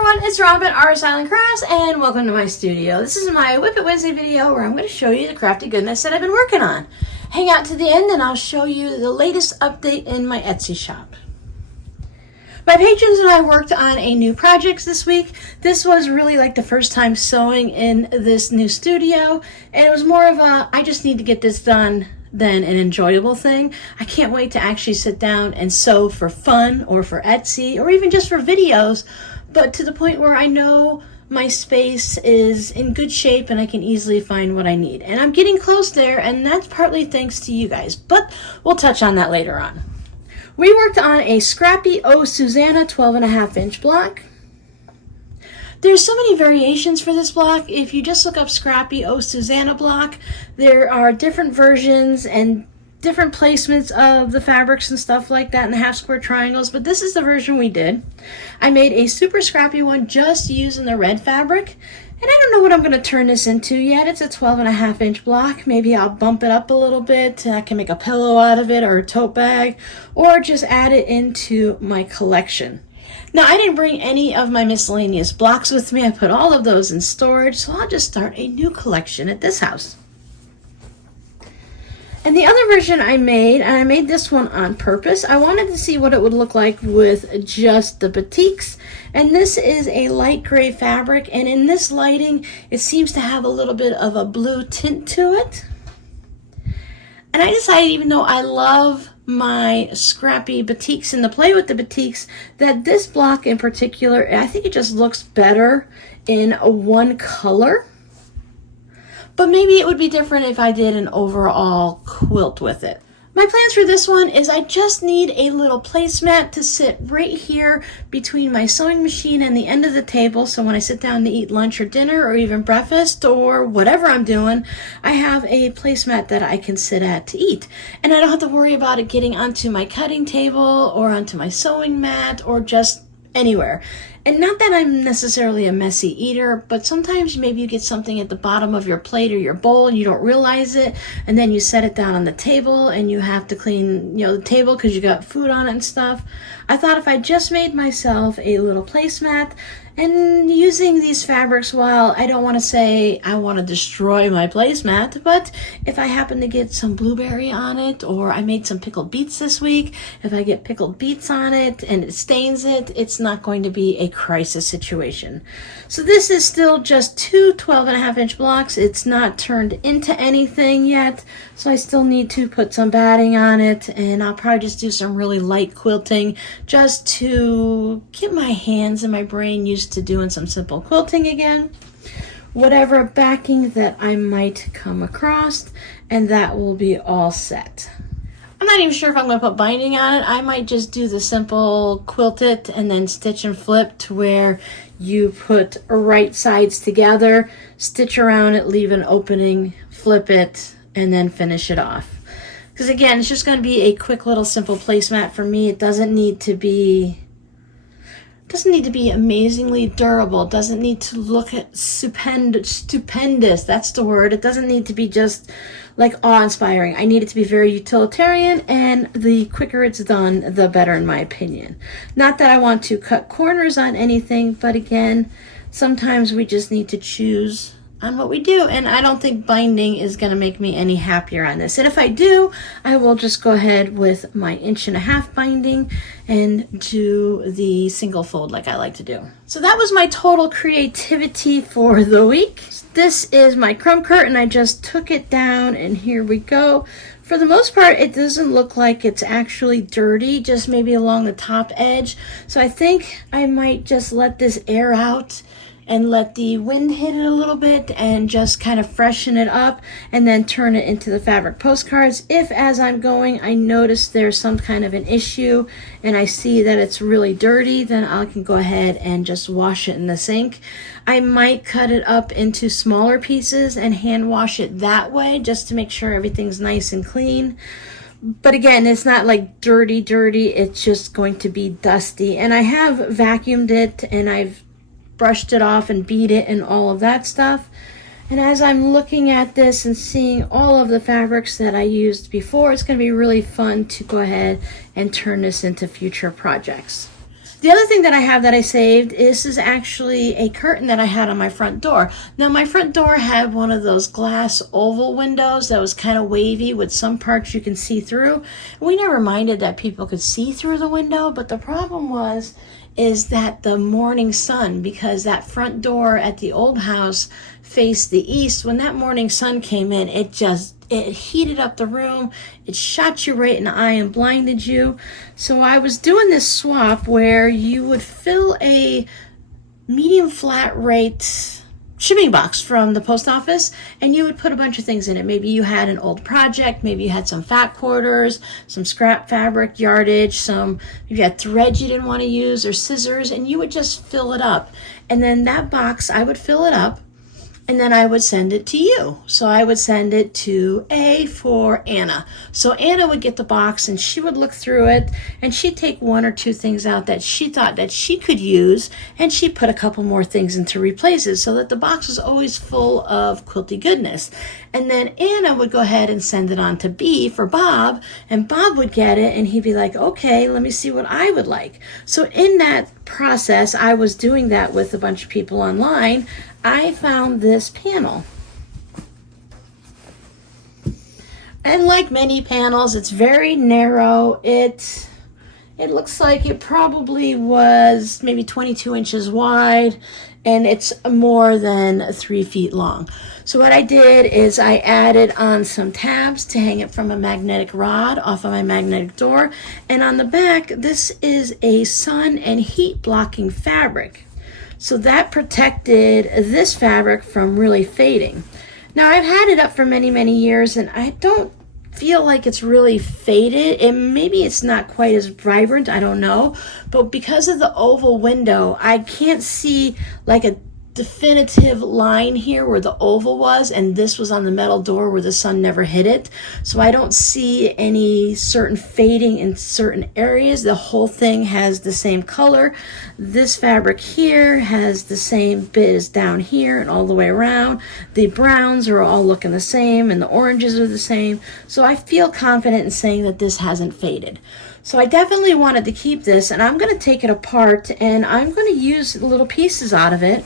everyone, it's Robin, Artist Island Crafts, and welcome to my studio. This is my Whip It Wednesday video where I'm going to show you the crafty goodness that I've been working on. Hang out to the end and I'll show you the latest update in my Etsy shop. My patrons and I worked on a new project this week. This was really like the first time sewing in this new studio, and it was more of a, I just need to get this done than an enjoyable thing. I can't wait to actually sit down and sew for fun or for Etsy or even just for videos, but to the point where I know my space is in good shape and I can easily find what I need. And I'm getting close there, and that's partly thanks to you guys, but we'll touch on that later on. We worked on a Scrappy Oh Susanna 12.5-inch block. There's so many variations for this block. If you just look up Scrappy Oh Susanna block, there are different versions and different placements of the fabrics and stuff like that in the half square triangles, but this is the version we did. I made a super scrappy one just using the red fabric, and I don't know what I'm going to turn this into yet. It's a 12.5-inch block. Maybe I'll bump it up a little bit. I can make a pillow out of it or a tote bag, or just add it into my collection. Now, I didn't bring any of my miscellaneous blocks with me. I put all of those in storage, so I'll just start a new collection at this house. And the other version I made, and I made this one on purpose, I wanted to see what it would look like with just the batiks. And this is a light gray fabric, and in this lighting, it seems to have a little bit of a blue tint to it. And I decided, even though I love my scrappy batiks and the play with the batiks, that this block in particular, I think it just looks better in one color. But maybe it would be different if I did an overall quilt with it. My plans for this one is I just need a little placemat to sit right here between my sewing machine and the end of the table, so when I sit down to eat lunch or dinner or even breakfast or whatever I'm doing, I have a placemat that I can sit at to eat. And I don't have to worry about it getting onto my cutting table or onto my sewing mat or just anywhere. And not that I'm necessarily a messy eater, but sometimes maybe you get something at the bottom of your plate or your bowl and you don't realize it, and then you set it down on the table and you have to clean, the table because you got food on it and stuff. I thought if I just made myself a little placemat, and using these fabrics, while I don't want to say I want to destroy my placemat, but if I happen to get some blueberry on it, or I made some pickled beets this week, if I get pickled beets on it and it stains it, it's not going to be a crisis situation. So this is still just two 12.5-inch blocks. It's not turned into anything yet, so I still need to put some batting on it, and I'll probably just do some really light quilting just to get my hands and my brain used to doing some simple quilting again. Whatever backing that I might come across, and that will be all set. I'm not even sure if I'm going to put binding on it. I might just do the simple quilt it and then stitch and flip, to where you put right sides together, stitch around it, leave an opening, flip it, and then finish it off. Because again, it's just going to be a quick little simple placemat for me. It doesn't need to be amazingly durable. It doesn't need to look at stupendous. That's the word. It doesn't need to be just like awe-inspiring. I need it to be very utilitarian, and the quicker it's done, the better, in my opinion. Not that I want to cut corners on anything, but again, sometimes we just need to choose on what we do, and I don't think binding is going to make me any happier on this. And if I do, I will just go ahead with my 1.5-inch binding and do the single fold like I like to do. So that was my total creativity for the week. This is my crumb curtain. I just took it down, and here we go. For the most part, it doesn't look like it's actually dirty, just maybe along the top edge. So I think I might just let this air out and let the wind hit it a little bit and just kind of freshen it up, and then turn it into the fabric postcards. If, as I'm going, I notice there's some kind of an issue and I see that it's really dirty, then I can go ahead and just wash it in the sink. I might cut it up into smaller pieces and hand wash it that way, just to make sure everything's nice and clean. But again, it's not like dirty, it's just going to be dusty. And I have vacuumed it, and I've brushed it off and beat it and all of that stuff. And as I'm looking at this and seeing all of the fabrics that I used before, it's going to be really fun to go ahead and turn this into future projects. The other thing that I have that I saved is actually a curtain that I had on my front door. Now my front door had one of those glass oval windows that was kind of wavy with some parts you can see through. We never minded that people could see through the window, but the problem is that the morning sun, because that front door at the old house faced the east, when that morning sun came in, it heated up the room, it shot you right in the eye and blinded you. So I was doing this swap where you would fill a medium flat rate shipping box from the post office and you would put a bunch of things in it. Maybe you had an old project, maybe you had some fat quarters, some scrap fabric yardage, maybe you had thread you didn't want to use or scissors, and you would just fill it up. And then that box, I would fill it up and then I would send it to you. So I would send it to A for Anna. So Anna would get the box and she would look through it and she'd take one or two things out that she thought that she could use, and she'd put a couple more things in to replace it so that the box was always full of quilty goodness. And then Anna would go ahead and send it on to B for Bob, and Bob would get it and he'd be like, okay, let me see what I would like. So in that process, I was doing that with a bunch of people online. I found this panel. And like many panels, it's very narrow. It looks like it probably was maybe 22 inches wide, and it's more than 3 feet long. So what I did is I added on some tabs to hang it from a magnetic rod off of my magnetic door. And on the back, this is a sun and heat blocking fabric. So that protected this fabric from really fading. Now I've had it up for many, many years and I don't feel like it's really faded. And maybe it's not quite as vibrant, I don't know. But because of the oval window, I can't see like a definitive line here where the oval was, and this was on the metal door where the sun never hit it. So I don't see any certain fading in certain areas. The whole thing has the same color. This fabric here has the same bit as down here and all the way around. The browns are all looking the same and the oranges are the same. So I feel confident in saying that this hasn't faded. So I definitely wanted to keep this, and I'm going to take it apart and I'm going to use little pieces out of it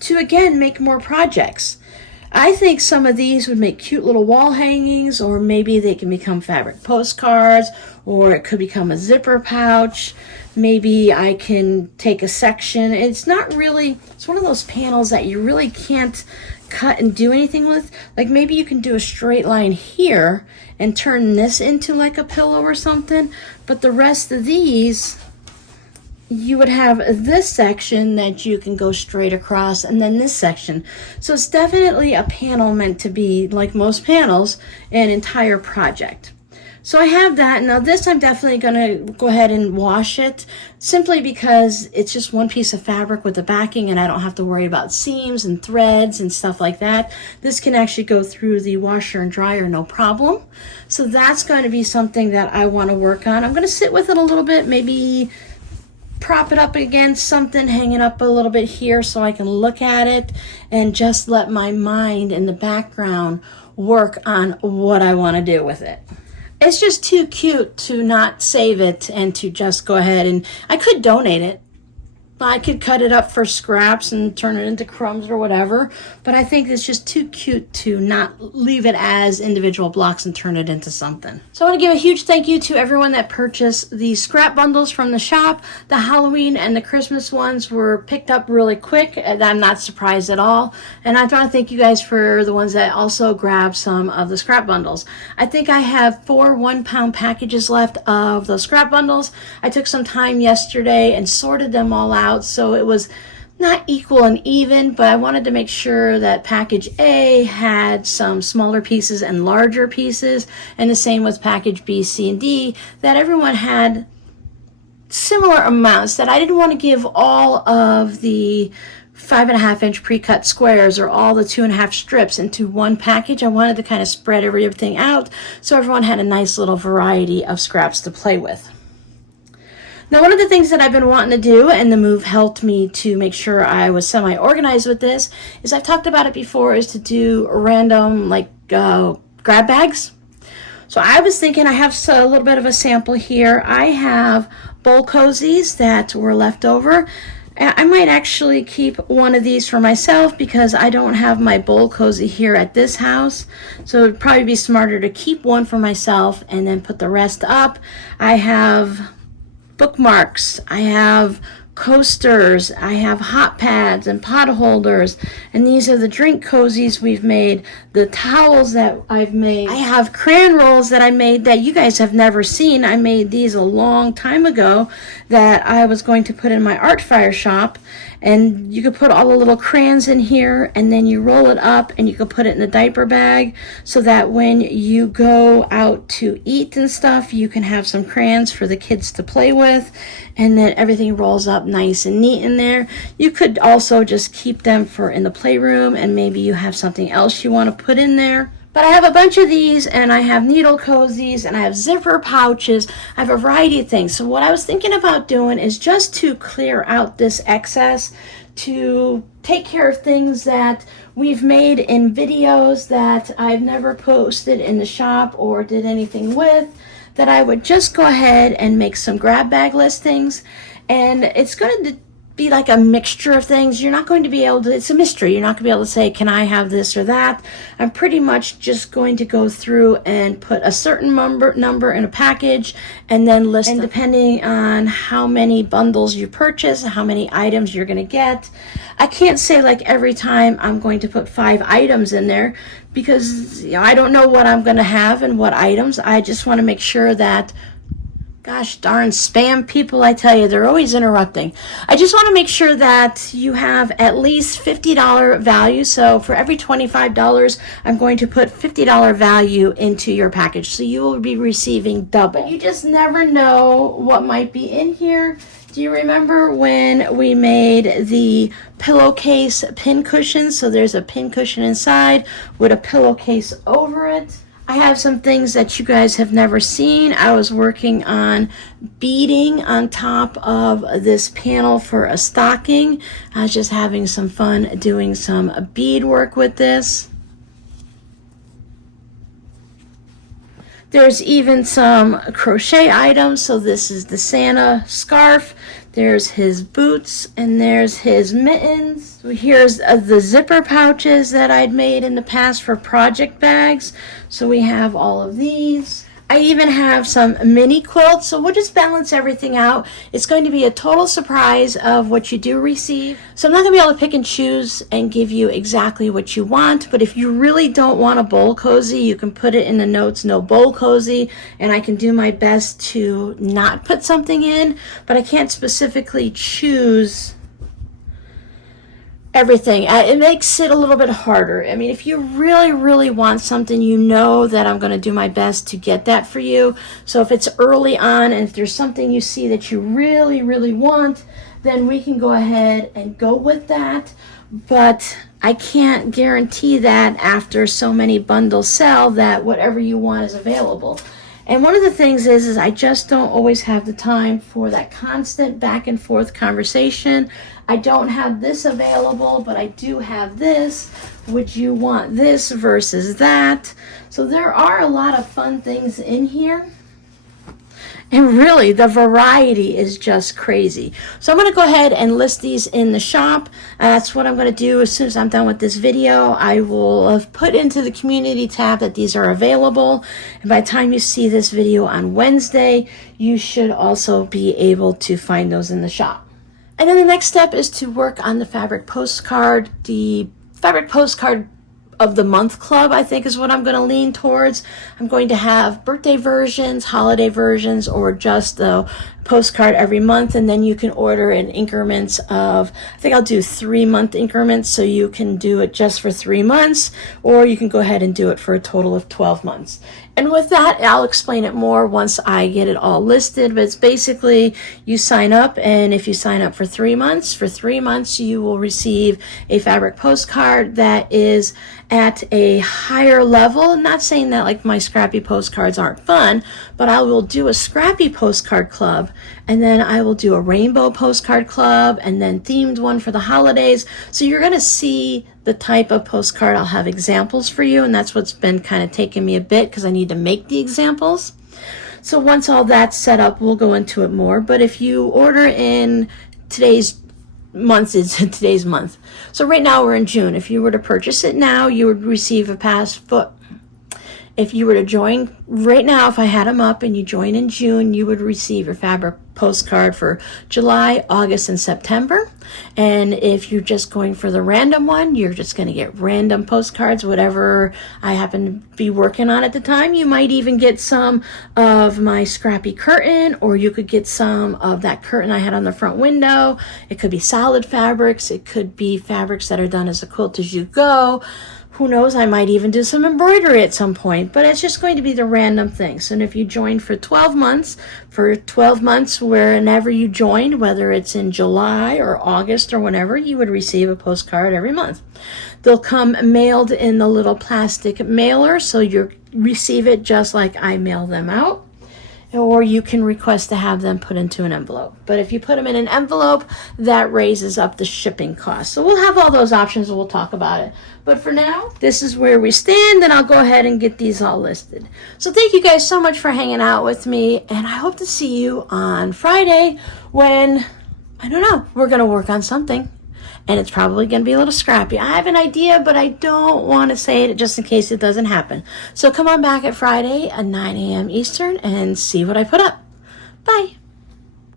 to again make more projects. I think some of these would make cute little wall hangings, or maybe they can become fabric postcards, or it could become a zipper pouch. Maybe I can take a section. It's one of those panels that you really can't cut and do anything with. Like maybe you can do a straight line here and turn this into like a pillow or something, but the rest of these, you would have this section that you can go straight across, and then this section. So it's definitely a panel meant to be, like most panels, an entire project. So I have that. Now this, I'm definitely going to go ahead and wash it, simply because it's just one piece of fabric with the backing and I don't have to worry about seams and threads and stuff like that. This can actually go through the washer and dryer no problem. So that's going to be something that I want to work on. I'm going to sit with it a little bit, maybe prop it up against something, hang it up a little bit here so I can look at it and just let my mind in the background work on what I want to do with it. It's just too cute to not save it and to just go ahead, and I could donate it. I could cut it up for scraps and turn it into crumbs or whatever, but I think it's just too cute to not leave it as individual blocks and turn it into something. So I want to give a huge thank you to everyone that purchased the scrap bundles from the shop. The Halloween and the Christmas ones were picked up really quick, and I'm not surprised at all. And I want to thank you guys for the ones that also grabbed some of the scrap bundles. I think I have 4 1-pound packages left of those scrap bundles. I took some time yesterday and sorted them all out, so it was not equal and even, but I wanted to make sure that package A had some smaller pieces and larger pieces, and the same with package B, C, and D, that everyone had similar amounts, that I didn't want to give all of the 5.5-inch pre-cut squares or all the 2.5 strips into one package. I wanted to kind of spread everything out so everyone had a nice little variety of scraps to play with. Now, one of the things that I've been wanting to do, and the move helped me to make sure I was semi-organized with this, is I've talked about it before, is to do random grab bags. So I was thinking, I have a little bit of a sample here. I have bowl cozies that were left over. I might actually keep one of these for myself because I don't have my bowl cozy here at this house. So it'd probably be smarter to keep one for myself and then put the rest up. I have bookmarks. I have coasters. I have hot pads and pot holders, and these are the drink cozies we've made, the towels that I've made. I have crayon rolls that I made that you guys have never seen. I made these a long time ago that I was going to put in my art fire shop, and you could put all the little crayons in here and then you roll it up and you can put it in a diaper bag so that when you go out to eat and stuff, you can have some crayons for the kids to play with, and then everything rolls up nice and neat in there. You could also just keep them for in the playroom, and maybe you have something else you want to put in there. But I have a bunch of these, and I have needle cozies, and I have zipper pouches. I have a variety of things. So what I was thinking about doing is just to clear out this excess, to take care of things that we've made in videos that I've never posted in the shop or did anything with, that I would just go ahead and make some grab bag listings. And it's going to be like a mixture of things. You're not going to be able to, it's a mystery. You're not going to be able to say, can I have this or that? I'm pretty much just going to go through and put a certain number in a package and then list them. And depending on how many bundles you purchase, how many items you're going to get. I can't say like every time I'm going to put 5 items in there because I don't know what I'm going to have and what items. I just want to make sure that, gosh darn spam people, I tell you, they're always interrupting. I just want to make sure that you have at least $50 value. So for every $25, I'm going to put $50 value into your package. So you will be receiving double. But you just never know what might be in here. Do you remember when we made the pillowcase pin cushions? So there's a pin cushion inside with a pillowcase over it. I have some things that you guys have never seen. I was working on beading on top of this panel for a stocking. I was just having some fun doing some bead work with this. There's even some crochet items. So this is the Santa scarf. There's his boots, and there's his mittens. Here's the zipper pouches that I'd made in the past for project bags. So we have all of these. I even have some mini quilts, so we'll just balance everything out. It's going to be a total surprise of what you do receive. So I'm not going to be able to pick and choose and give you exactly what you want, but if you really don't want a bowl cozy, you can put it in the notes, no bowl cozy, and I can do my best to not put something in, but I can't specifically choose everything. It makes it a little bit harder. I mean, if you really, really want something, you know that I'm going to do my best to get that for you. So if it's early on and if there's something you see that you really, really want, then we can go ahead and go with that. But I can't guarantee that after so many bundles sell that whatever you want is available. And one of the things is I just don't always have the time for that constant back and forth conversation. I don't have this available, but I do have this. Would you want this versus that? So there are a lot of fun things in here. And really, the variety is just crazy. So I'm going to go ahead and list these in the shop. That's what I'm going to do as soon as I'm done with this video. I will have put into the community tab that these are available. And by the time you see this video on Wednesday, you should also be able to find those in the shop. And then the next step is to work on the fabric postcard. The fabric postcard of the month club, I think, is what I'm going to lean towards. I'm going to have birthday versions, holiday versions, or just the postcard every month, and then you can order in increments of, I think I'll do 3-month increments, so you can do it just for 3 months, or you can go ahead and do it for a total of 12 months. And with that, I'll explain it more once I get it all listed, but it's basically you sign up, and if you sign up for 3 months, you will receive a fabric postcard that is at a higher level. I'm not saying that like my Scrappy postcards aren't fun, but I will do a Scrappy postcard club, and then I will do a rainbow postcard club, and then themed one for the holidays. So you're going to see the type of postcard, I'll have examples for you, and that's what's been kind of taking me a bit because I need to make the examples. So once all that's set up, we'll go into it more. But if you order in today's month. So right now we're in June. If you were to purchase it now, you would receive a if you were to join right now, if I had them up and you join in June, you would receive your fabric postcard for July, August, and September. And if you're just going for the random one, you're just going to get random postcards, whatever I happen to be working on at the time. You might even get some of my Scrappy curtain, or you could get some of that curtain I had on the front window. It could be solid fabrics. It could be fabrics that are done as a quilt as you go. Who knows, I might even do some embroidery at some point, but it's just going to be the random things. And if you join for 12 months, whenever you join, whether it's in July or August or whenever, you would receive a postcard every month. They'll come mailed in the little plastic mailer, so you receive it just like I mail them out. Or you can request to have them put into an envelope. But if you put them in an envelope, that raises up the shipping cost. So we'll have all those options and we'll talk about it. But for now, this is where we stand, and I'll go ahead and get these all listed. So thank you guys so much for hanging out with me, and I hope to see you on Friday when, I don't know, we're going to work on something. And it's probably going to be a little scrappy. I have an idea, but I don't want to say it just in case it doesn't happen. So come on back at Friday at 9 a.m. Eastern and see what I put up. Bye.